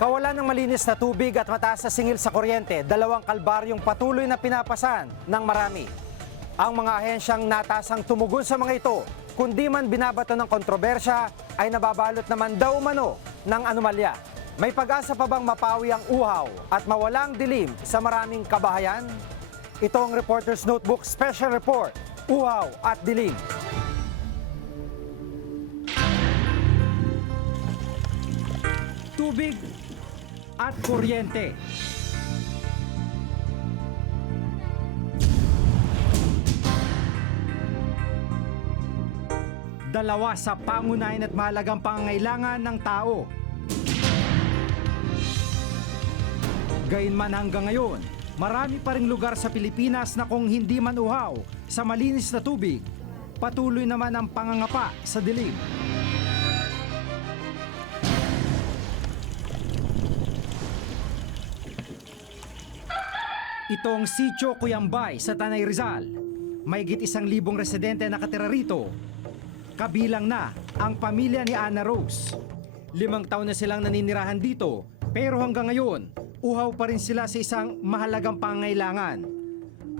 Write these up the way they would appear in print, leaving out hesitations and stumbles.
Kawalan ng malinis na tubig at mataas na singil sa kuryente, dalawang kalbaryong patuloy na pinapasan ng marami. Ang mga ahensyang natasang tumugon sa mga ito, kundi man binabato ng kontrobersya, ay nababalot naman daw umano ng anomalya. May pag-asa pa bang mapawi ang uhaw at mawalang dilim sa maraming kabahayan? Ito ang Reporter's Notebook Special Report, Uhaw at Dilim. Tubig at kuryente. Dalawa sa pangunahin at mahalagang pangangailangan ng tao. Gayunman hanggang ngayon, marami pa ring lugar sa Pilipinas na kung hindi man uhaw sa malinis na tubig, patuloy naman ang pangangapa sa dilim. Itong Sitio Cuyambay sa Tanay Rizal. Mahigit 1,000 residente nakatira rito. Kabilang na ang pamilya ni Ana Rose. 5 taon na silang naninirahan dito, pero hanggang ngayon, uhaw pa rin sila sa isang mahalagang pangangailangan.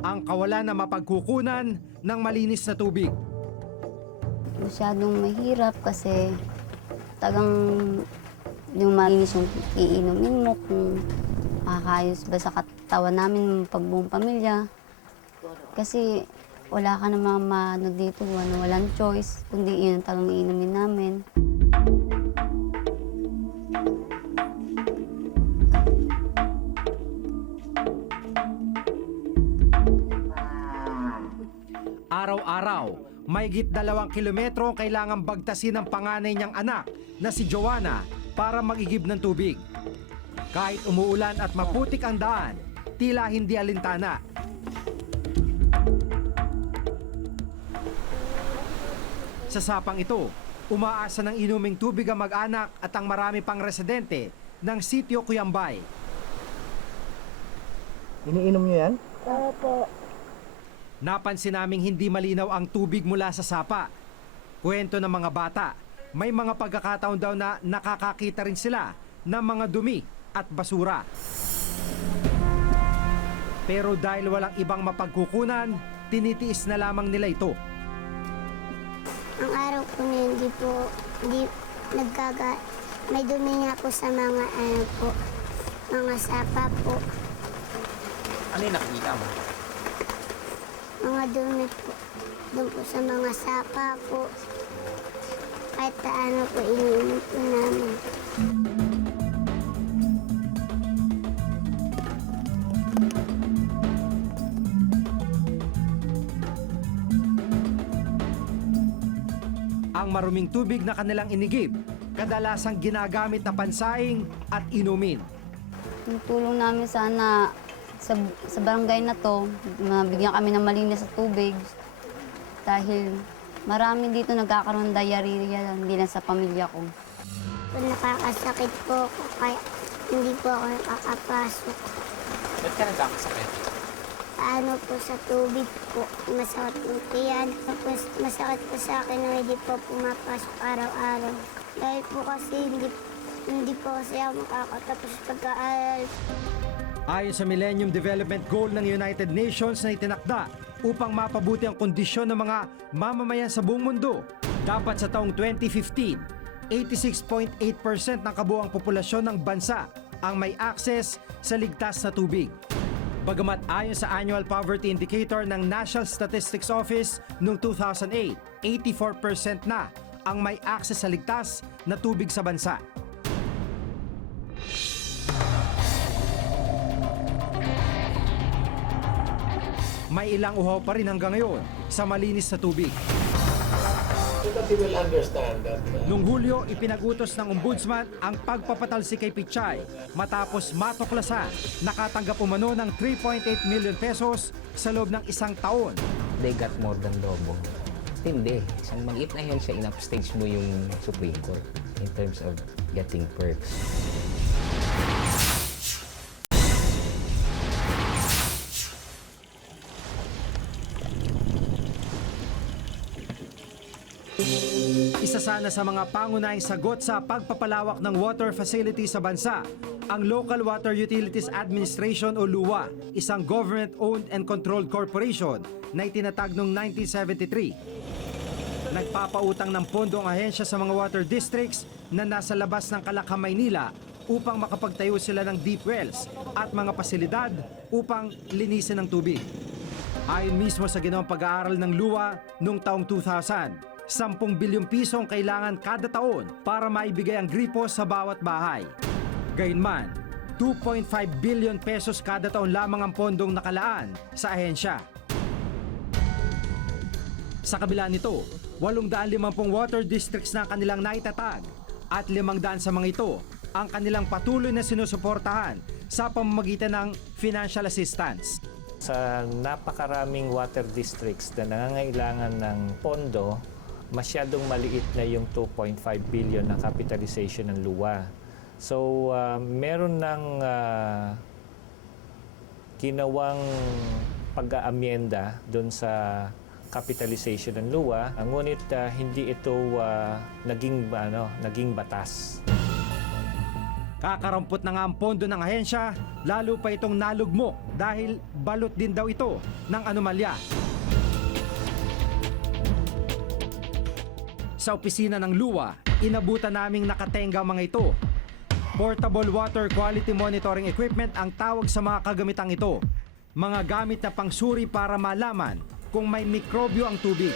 Ang kawalan na mapagkukunan ng malinis na tubig. Masyadong mahirap kasi tagang yung malinis yung iinumin mo, kung makakayos ba sa katawan namin pagbuong pamilya. Kasi wala ka namang maano dito, walang choice, kundi yun ang talagang iinumin namin. Araw-araw, mahigit 2 kilometro ang kailangang bagtasin ng panganay niyang anak na si Joanna para mag-igib ng tubig. Kahit umuulan at maputik ang daan, tila hindi alintana. Sa sapang ito, umaasa ng inuming tubig ang mag-anak at ang marami pang residente ng Sitio Cuyambay. Iniinom niyo yan? Opo. Napansin naming hindi malinaw ang tubig mula sa sapa. Kwento ng mga bata, may mga pagkakataon daw na nakakakita rin sila ng mga dumi at basura. Pero dahil walang ibang mapagkukunan, tinitiis na lamang nila ito. Ang araw po na hindi may dumi nga po sa mga mga sapa po. Ano yung nakikita mo? Mga dumi po. Doon po sa mga sapa po. Kahit ano po iniinit po namin. Ang maruming tubig na kanilang inigib, kadalasang ginagamit na pansaing at inumin. Yung tulong namin sana sa barangay na to, mabigyan kami ng malinis sa tubig. Dahil marami dito nagkakaroon ng diarrhea, hindi lang sa pamilya ko. Nakakasakit po ako, kaya hindi po ako nakakapasok. Ba't ka nagkakasakit? Paano po sa tubig po, masakit po yan. Tapos masakit po sa akin na hindi po pumapasok araw-araw. Dahil po kasi hindi po kasi ako makakatapos pagka-aral. Ayon sa Millennium Development Goal ng United Nations na itinakda upang mapabuti ang kondisyon ng mga mamamayan sa buong mundo, dapat sa taong 2015, 86.8% ng kabuuang populasyon ng bansa ang may access sa ligtas na tubig. Bagamat ayon sa Annual Poverty Indicator ng National Statistics Office noong 2008, 84% na ang may access sa ligtas na tubig sa bansa. May ilang uhaw pa rin hanggang ngayon sa malinis na tubig. So that you will understand that Noong Hulyo, ipinag-utos ng Ombudsman ang pagpapatalsi kay Pichay matapos matuklasan nakatanggap umano ng 3.8 million pesos sa loob ng 1 taon. They got more than double. Hindi. Isang maliit na ahensya, in-upstage mo yung Supreme Court in terms of getting perks. Isa sa Isa na sa mga pangunahing sagot sa pagpapalawak ng water facility sa bansa, ang Local Water Utilities Administration o LUA, isang government-owned and controlled corporation na itinatag noong 1973. Nagpapautang ng pondo ang ahensya sa mga water districts na nasa labas ng Calacam, Maynila upang makapagtayo sila ng deep wells at mga pasilidad upang linisin ang tubig. Ayon mismo sa ginawang pag-aaral ng LUA noong taong 2000, 10 bilyong piso ang kailangan kada taon para maibigay ang gripo sa bawat bahay. Gayunman, 2.5 billion pesos kada taon lamang ang pondong nakalaan sa ahensya. Sa kabila nito, 850 water districts na kanilang naitatag at 500 sa mga ito ang kanilang patuloy na sinusuportahan sa pamamagitan ng financial assistance. Sa napakaraming water districts na nangangailangan ng pondo, masyadong maliit na yung 2.5 billion na capitalization ng LUA. So, meron ng ginawang pag-aamyenda doon sa capitalization ng LUA, ngunit hindi ito naging batas. Kakarampot na nga ang pondo ng ahensya, lalo pa itong nalugmok dahil balot din daw ito ng anomalya. Sa opisina ng LUA, inabutan naming nakatenga mga ito. Portable Water Quality Monitoring Equipment ang tawag sa mga kagamitang ito. Mga gamit na pangsuri para malaman kung may mikrobyo ang tubig.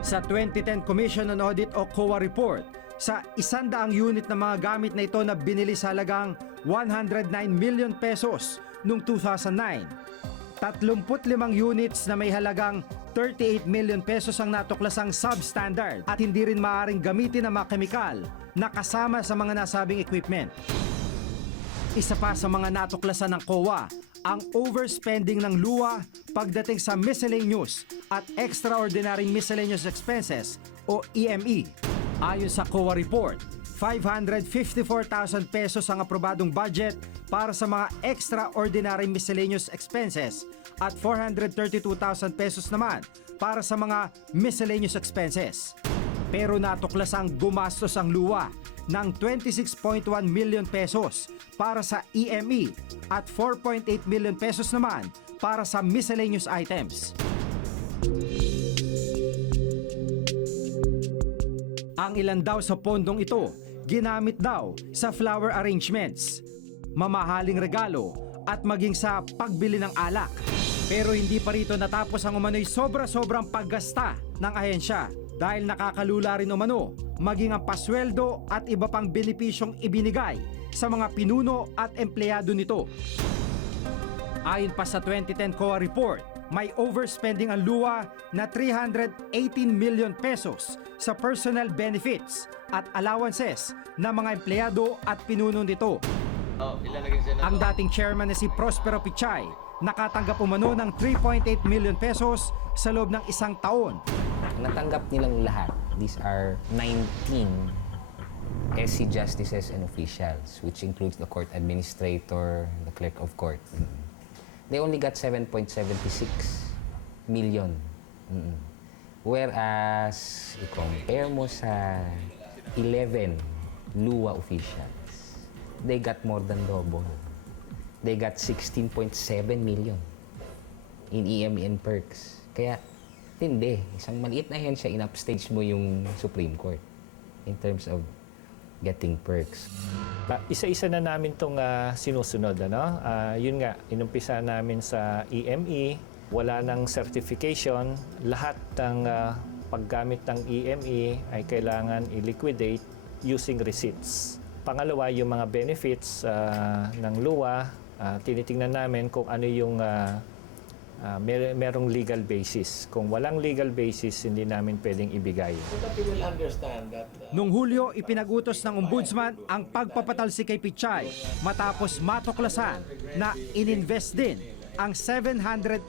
Sa 2010 Commission on Audit o COA report, sa 100 unit na mga gamit na ito na binili sa halagang 109 million pesos noong 2009. 35 units na may halagang 38 million pesos ang natuklasang substandard at hindi rin maaaring gamitin ang mga kemikal na kasama sa mga nasabing equipment. Isa pa sa mga natuklasan ng COA, ang overspending ng LUA pagdating sa miscellaneous at extraordinary miscellaneous expenses o EME. Ayon sa COA report, 554,000 pesos ang aprobadong budget para sa mga extraordinary miscellaneous expenses at 432,000 pesos naman para sa mga miscellaneous expenses. Pero natuklasang gumastos ang LUA ng 26.1 million pesos para sa EME at 4.8 million pesos naman para sa miscellaneous items. Ang ilan daw sa pondong ito, ginamit daw sa flower arrangements, mamahaling regalo at maging sa pagbili ng alak. Pero hindi pa rito natapos ang umano'y sobra-sobrang paggasta ng ahensya dahil nakakalula rin umano maging ang pasweldo at iba pang benepisyong ibinigay sa mga pinuno at empleyado nito. Ayon pa sa 2010 COA report, may overspending ang LUA na 318 million pesos sa personal benefits at allowances ng mga empleyado at pinuno nito. Ang dating chairman na si Prospero Pichay nakatanggap umano ng 3.8 million pesos sa loob ng isang taon. Natanggap nilang lahat. These are 19 SC justices and officials, which includes the court administrator, the clerk of court. They only got 7.76 million. Whereas, i-compare mo sa 11 LUA officials, they got more than double. They got 16.7 million in EME and perks. Kaya, hindi. Isang maliit na hensya, in-upstage mo yung Supreme Court in terms of getting perks. Isa-isa na namin itong sinusunod. Yun nga, inumpisa namin sa EME, wala ng certification. Lahat ng paggamit ng EME ay kailangan i-liquidate using receipts. Pangalawa, yung mga benefits ng LUA, tinitingnan namin kung ano yung merong legal basis. Kung walang legal basis, hindi namin pwedeng ibigay. So that you will understand that Noong Hulyo, ipinagutos ng Ombudsman ang pagpapatalsik kay Pichay matapos matuklasan na ininvest din ang 780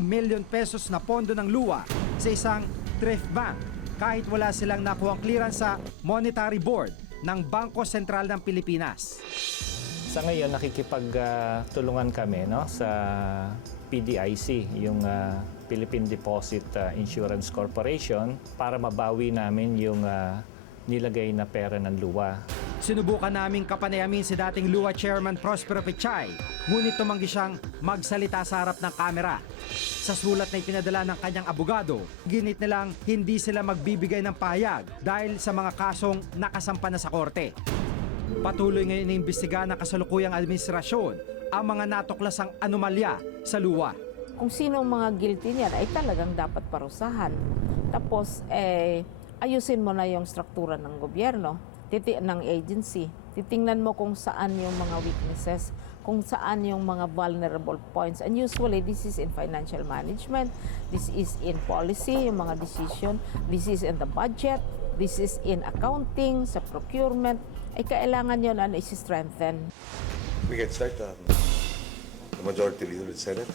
million pesos na pondo ng LUA sa isang thrift bank kahit wala silang nakuhang clearance sa Monetary Board ng Bangko Sentral ng Pilipinas. Sa ngayon, nakikipagtulungan kami sa PDIC, yung Philippine Deposit Insurance Corporation para mabawi namin yung nilagay na pera ng luwa. Sinubukan naming kapanayamin si dating Luwa Chairman Prospero Pichay, ngunit tumanggi siyang magsalita sa harap ng kamera. Sa sulat na ipinadala ng kanyang abogado, ginit nilang hindi sila magbibigay ng pahayag dahil sa mga kasong nakasampa na sa korte. Patuloy ngayon na imbestigahan ng kasalukuyang administrasyon ang mga natuklasang anomalya sa luwa. Kung sino ang mga guilty niyan ay talagang dapat parusahan. Tapos, ayusin mo na yung struktura ng gobyerno, ng agency. Titingnan mo kung saan yung mga weaknesses, kung saan yung mga vulnerable points. And usually, this is in financial management, this is in policy, yung mga decision, this is in the budget, this is in accounting, sa procurement, ay kailangan yun na isi-strengthen. We can start the Majority Leader of the Senate.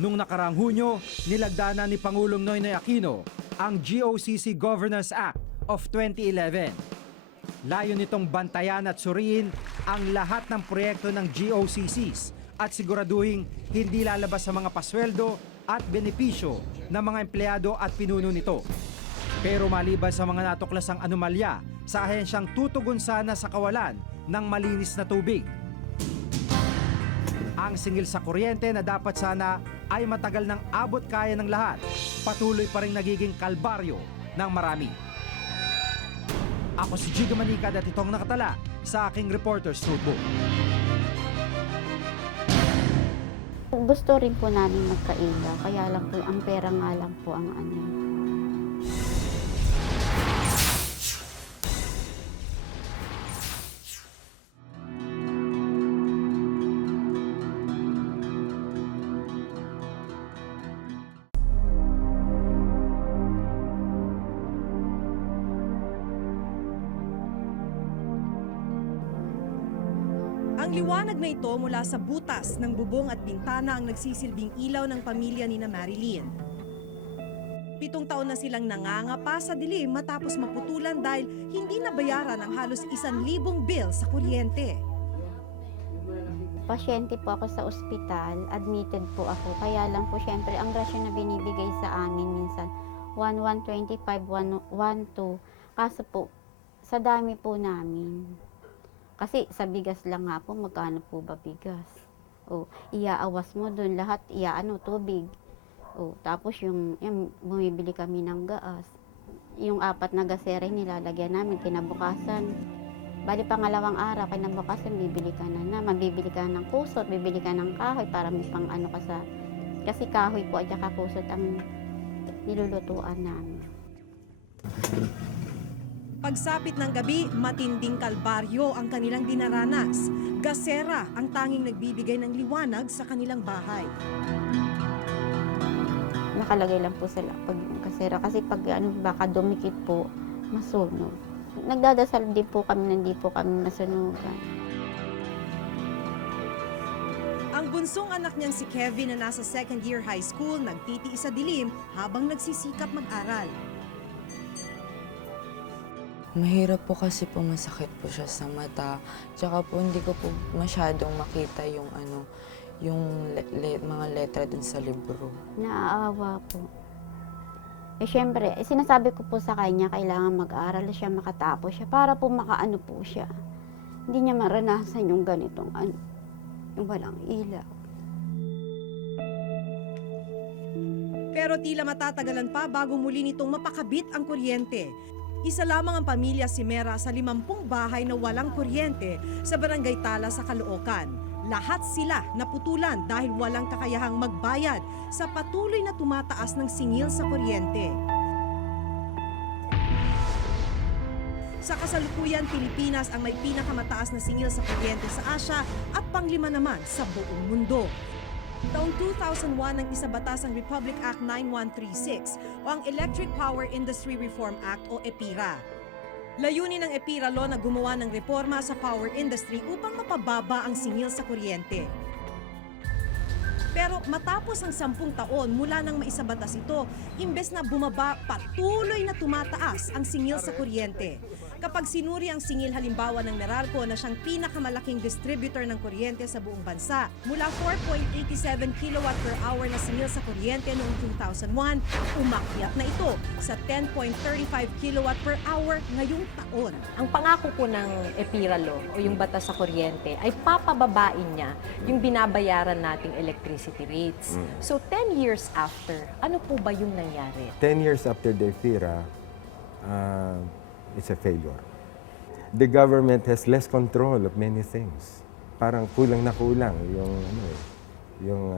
Nung nakaraang Hunyo, nilagdana ni Pangulong Noynoy Aquino ang GOCC Governance Act of 2011. Layo nitong bantayan at suriin ang lahat ng proyekto ng GOCCs at siguraduhin hindi lalabas sa mga pasweldo at benepisyo ng mga empleyado at pinuno nito. Pero maliban sa mga natuklasang anomalya, sa ahensyang tutugon sana sa kawalan ng malinis na tubig. Ang singil sa kuryente na dapat sana ay matagal ng abot kaya ng lahat, patuloy pa rin nagiging kalbaryo ng marami. Ako si Gigo Manicad at itong nakatala sa aking Reporter's Notebook. Gusto rin po namin magkailaw, kaya lang po ang pera nga lang po ang ano. Ang liwanag na ito mula sa butas ng bubong at bintana ang nagsisilbing ilaw ng pamilya ni na Marilyn. 7 taon na silang nangangapa sa dilim matapos maputulan dahil hindi nabayaran ang halos 1,000 bill sa kuryente. Pasyente po ako sa ospital, admitted po ako. Kaya lang po syempre ang rasyon na binibigay sa amin minsan 1,125, 1,2. Kaso po, sa dami po namin. Kasi sa bigas lang nga po, magkano po ba bigas? O, iaawas mo dun lahat, tubig. O, tapos yung bumibili kami ng gaas. Yung 4 na gasera nilalagyan namin, kinabukasan. Bali pangalawang araw, kinabukasan, mabibili ka ng kusot, bibili ka ng kahoy para may pang ano ka sa... Kasi kahoy po at saka kusot ang nilulutuan namin. Pagsapit ng gabi, matinding kalbaryo ang kanilang dinaranas. Gasera ang tanging nagbibigay ng liwanag sa kanilang bahay. Nakalagay lang po sa pag kasera kasi pag baka dumikit po, masunog. Nagdadasal din po kami na hindi po kami masunugan. Ang bunsong anak niyang si Kevin na nasa 2nd year high school nagtitiis sa dilim habang nagsisikap mag-aral. Mahirap po kasi po masakit po siya sa mata. Tsaka po hindi ko po masyadong makita yung mga letra dun sa libro. Naaawa po. Syempre, sinasabi ko po sa kanya, kailangan mag-aral siya, makatapos siya, para po makaano po siya. Hindi niya maranasan yung ganitong, yung walang ilaw. Pero tila matatagalan pa bago muli nitong mapakabit ang kuryente. Isa lamang ang pamilya si Mera sa 50 bahay na walang kuryente sa Barangay Tala sa Caloocan. Lahat sila naputulan dahil walang kakayahang magbayad sa patuloy na tumataas ng singil sa kuryente. Sa kasalukuyan, Pilipinas ang may pinakamataas na singil sa kuryente sa Asia at pang-5 naman sa buong mundo. Taong 2001 nang isabatas ang Republic Act 9136 o ang Electric Power Industry Reform Act o EPIRA. Layunin ng EPIRA law na gumawa ng reforma sa power industry upang mapababa ang singil sa kuryente. Pero matapos ang 10 taon mula nang maisabatas ito, imbes na bumaba, patuloy na tumataas ang singil sa kuryente. Kapag sinuri ang singil halimbawa ng Meralco na siyang pinakamalaking distributor ng kuryente sa buong bansa, mula 4.87 kilowatt per hour na singil sa kuryente noong 2001, umakyat na ito sa 10.35 kilowatt per hour ngayong taon. Ang pangako po ng EPIRA Law o yung batas sa kuryente ay papababain niya yung binabayaran nating electricity rates. So 10 years after, ano po ba yung nangyari? 10 years after the EPIRA, it's a failure. The government has less control of many things. Parang kulang na kulang yung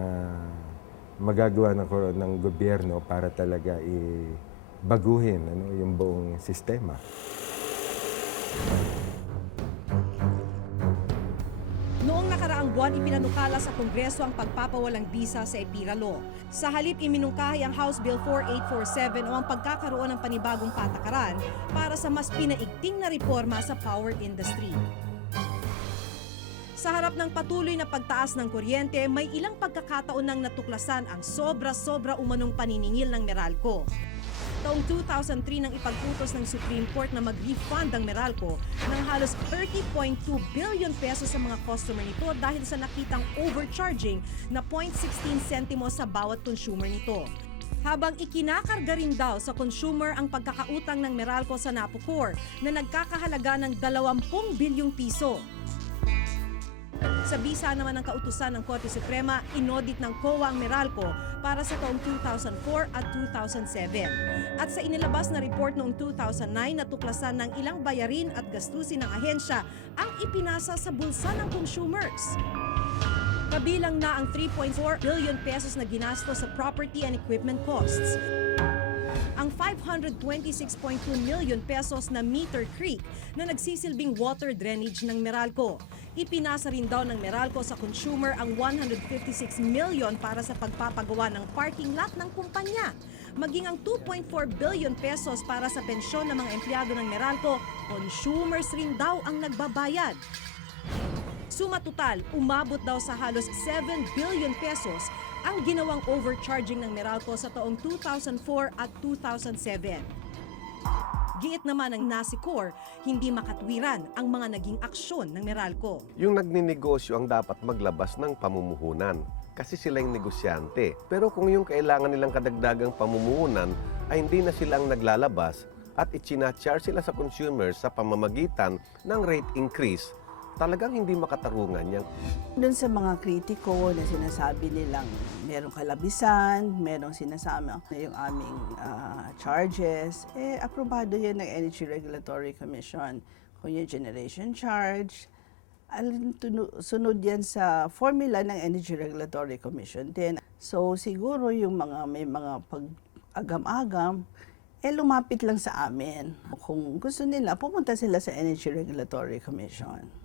magagawa ng gobyerno para talaga baguhin yung buong sistema. Noong nakaraang buwan, ipinanukala sa Kongreso ang pagpapawalang bisa sa EPIRA Law. Sa halip, iminungkahi ang House Bill 4847 o ang pagkakaroon ng panibagong patakaran para sa mas pinaigting na reforma sa power industry. Sa harap ng patuloy na pagtaas ng kuryente, may ilang pagkakataon nang natuklasan ang sobra-sobra umanong paniningil ng Meralco. Taong 2003 nang ipag-utos ng Supreme Court na mag-refund ang Meralco ng halos 30.2 billion pesos sa mga customer nito dahil sa nakitang overcharging na 0.16 centimos sa bawat consumer nito. Habang ikinakarga rin daw sa consumer ang pagkakautang ng Meralco sa Napocor na nagkakahalaga ng 20 bilyong piso. Sa bisa naman ng kautusan ng Korte Suprema, inodit ng COA ang Meralco para sa taong 2004 at 2007. At sa inilabas na report noong 2009, natuklasan ng ilang bayarin at gastusin ng ahensya ang ipinasa sa bulsa ng consumers. Kabilang na ang 3.4 billion pesos na ginastos sa property and equipment costs. Ang 526.2 million pesos na meter creek na nagsisilbing water drainage ng Meralco. Ipinasa rin daw ng Meralco sa consumer ang 156 million para sa pagpapagawa ng parking lot ng kumpanya. Maging ang 2.4 billion pesos para sa pensyon ng mga empleyado ng Meralco, consumers rin daw ang nagbabayad. Suma total, umabot daw sa halos 7 billion pesos ang ginawang overcharging ng Meralco sa taong 2004 at 2007. Giit naman ng NASICOR, hindi makatwiran ang mga naging aksyon ng Meralco. Yung nagninegosyo ang dapat maglabas ng pamumuhunan kasi sila yung negosyante. Pero kung yung kailangan nilang kadagdagang pamumuhunan ay hindi na silang naglalabas at ichina-charge sila sa consumers sa pamamagitan ng rate increase, talagang hindi makatarungan yan. Doon sa mga kritiko na sinasabi nilang merong kalabisan, merong sinasabi na yung aming charges, aprobado yan ng Energy Regulatory Commission. Kung yung generation charge, sunod yan sa formula ng Energy Regulatory Commission din. So siguro yung may mga pag-agam-agam, lumapit lang sa amin. Kung gusto nila, pumunta sila sa Energy Regulatory Commission.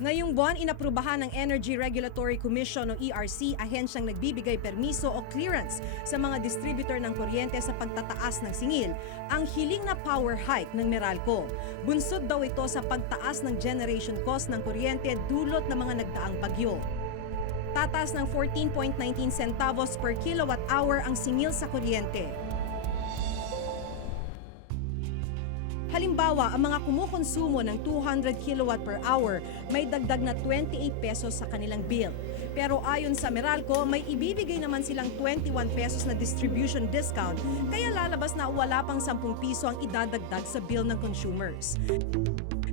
Ngayong buwan, inaprubahan ng Energy Regulatory Commission o ERC, ahensyang nagbibigay permiso o clearance sa mga distributor ng kuryente sa pagtataas ng singil, ang hiling na power hike ng Meralco. Bunsod daw ito sa pagtaas ng generation cost ng kuryente dulot ng mga nagdaang bagyo. Tataas ng 14.19 centavos per kilowatt hour ang singil sa kuryente. Halimbawa, ang mga kumukonsumo ng 200 kilowatt per hour may dagdag na 28 pesos sa kanilang bill. Pero ayon sa Meralco, may ibibigay naman silang 21 pesos na distribution discount, kaya lalabas na wala pang 10 piso ang idadagdag sa bill ng consumers.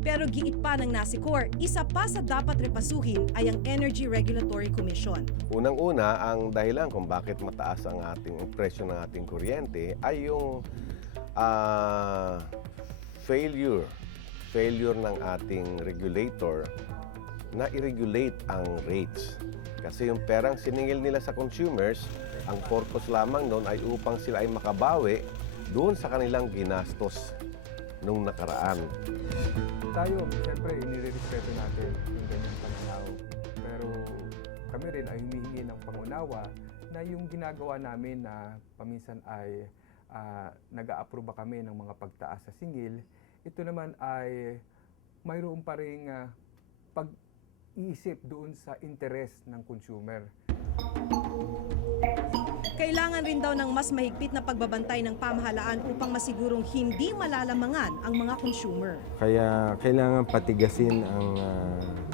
Pero giit pa ng NASICOR, isa pa sa dapat repasuhin ay ang Energy Regulatory Commission. Unang-una, ang dahilan kung bakit mataas ang presyo ng ating kuryente ay yung failure ng ating regulator na i-regulate ang rates. Kasi yung perang siningil nila sa consumers, ang purpose lamang noon ay upang sila ay makabawi doon sa kanilang ginastos nung nakaraan. Tayo, siyempre, inirespeto natin yung ganyang pananaw. Pero kami rin ay humihingi ng pangunawa na yung ginagawa namin na paminsan ay nag-a-approve kami ng mga pagtaas sa singil, ito naman ay mayroon pa ring pag-iisip doon sa interes ng consumer. Kailangan rin daw ng mas mahigpit na pagbabantay ng pamahalaan upang masigurong hindi malalamangan ang mga consumer. Kaya kailangan patigasin ang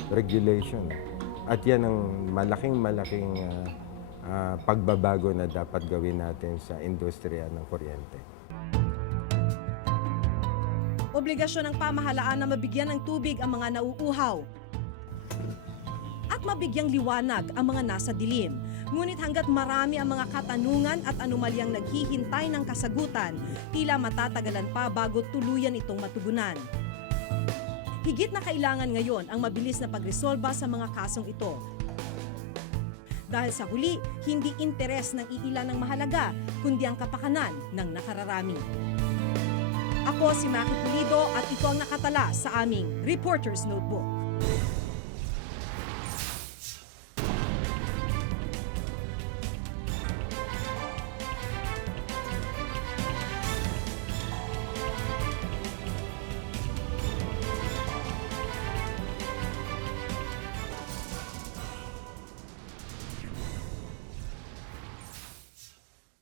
regulation. At yan ang malaking pagbabago na dapat gawin natin sa industriya ng kuryente. Obligasyon ng pamahalaan na mabigyan ng tubig ang mga nauuhaw at mabigyang liwanag ang mga nasa dilim. Ngunit hanggat marami ang mga katanungan at anomalyang naghihintay ng kasagutan, tila matatagalan pa bago tuluyan itong matugunan. Higit na kailangan ngayon ang mabilis na pagresolba sa mga kasong ito. Dahil sa huli, hindi interes ng iilan ang mahalaga, kundi ang kapakanan ng nakararami. Ako si Maki Pulido at ito ang nakatala sa aming Reporter's Notebook.